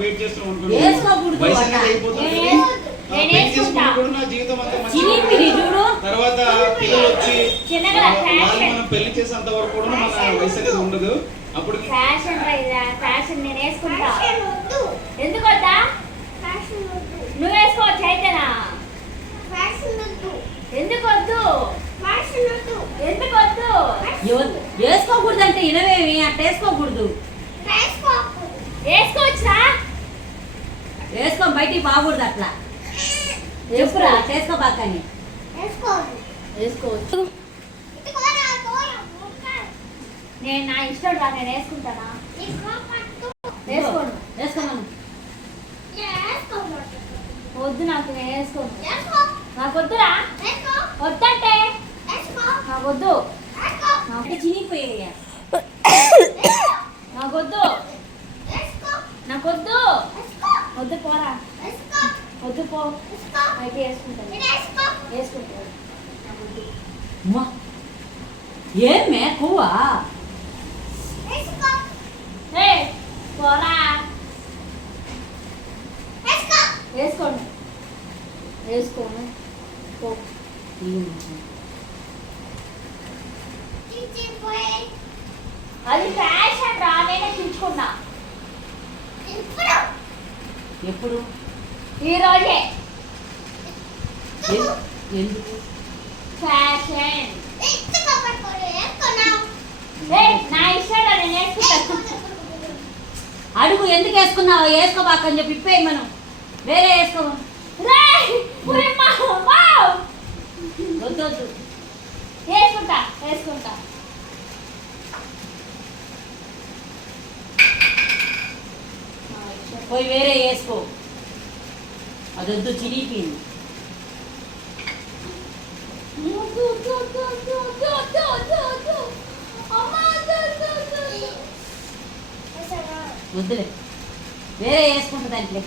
Wait చేస్తూ ఉంటాను. వయసు అనేది అయిపోతుంది. నా జీవితం అంతా తర్వాత పిల్లలు వచ్చి మనం పెళ్లి చేసేంత వరకు కూడా మన వయసు అనేది ఉండదు. అప్పుడు ఫ్యాషన్ నేను వేసుకుంటా. ఎందుకు వద్దా? నువ్వు వేసుకోవచ్చు అయితేనా? ఎందుకు వద్దు? ఎందుకు వద్దు? వేసుకోకూడదు అంటే ఇనవేమి అట్ట వేసుకోకూడదు. వేసుకోవచ్చా? వేసుకో, బయటికి బాగూడదు అట్లా. చెప్పురా చేసుకోబాకని. వేసుకోవచ్చు. నేను నా ఇష్టం రా, నేను వేసుకుంటానా? వేసుకోను. వేసుకోమను. వద్దు నాకు, నేను వేసుకోను. నాకు వద్దురా. వద్దంటే నాకు వద్దు. నాకు చినిగిపోయాయా? నాకు వద్దు. నాకు వద్దు. వద్దు పోరా. వద్దు పో. అయితే వేసుకుంటాను. వేసుకుంటాను. ఏమే పువ్వా? పోరా. వేసుకోండి. వేసుకోను. పో. అది ఫ్యాషన్ రా, నేనే చించుకున్నా. ఎప్పుడు? ఈ రోజే. ఎందుకు? ఫ్యాషన్ నా ఇష్టం, నేను వేసుకుంటాను. అడుగు, ఎందుకు వేసుకున్నావు? వేసుకోబాకని చెప్పి ఇప్పేయి, మనం వేరే వేసుకోము. వద్దు వద్దు. వేసుకుంటా. వేసుకుంటా. పోయి వేరే వేసుకో. అదొద్దు, చిరిగిపోయింది. వద్దులే, వేరే వేసుకుంటా దాంట్లో.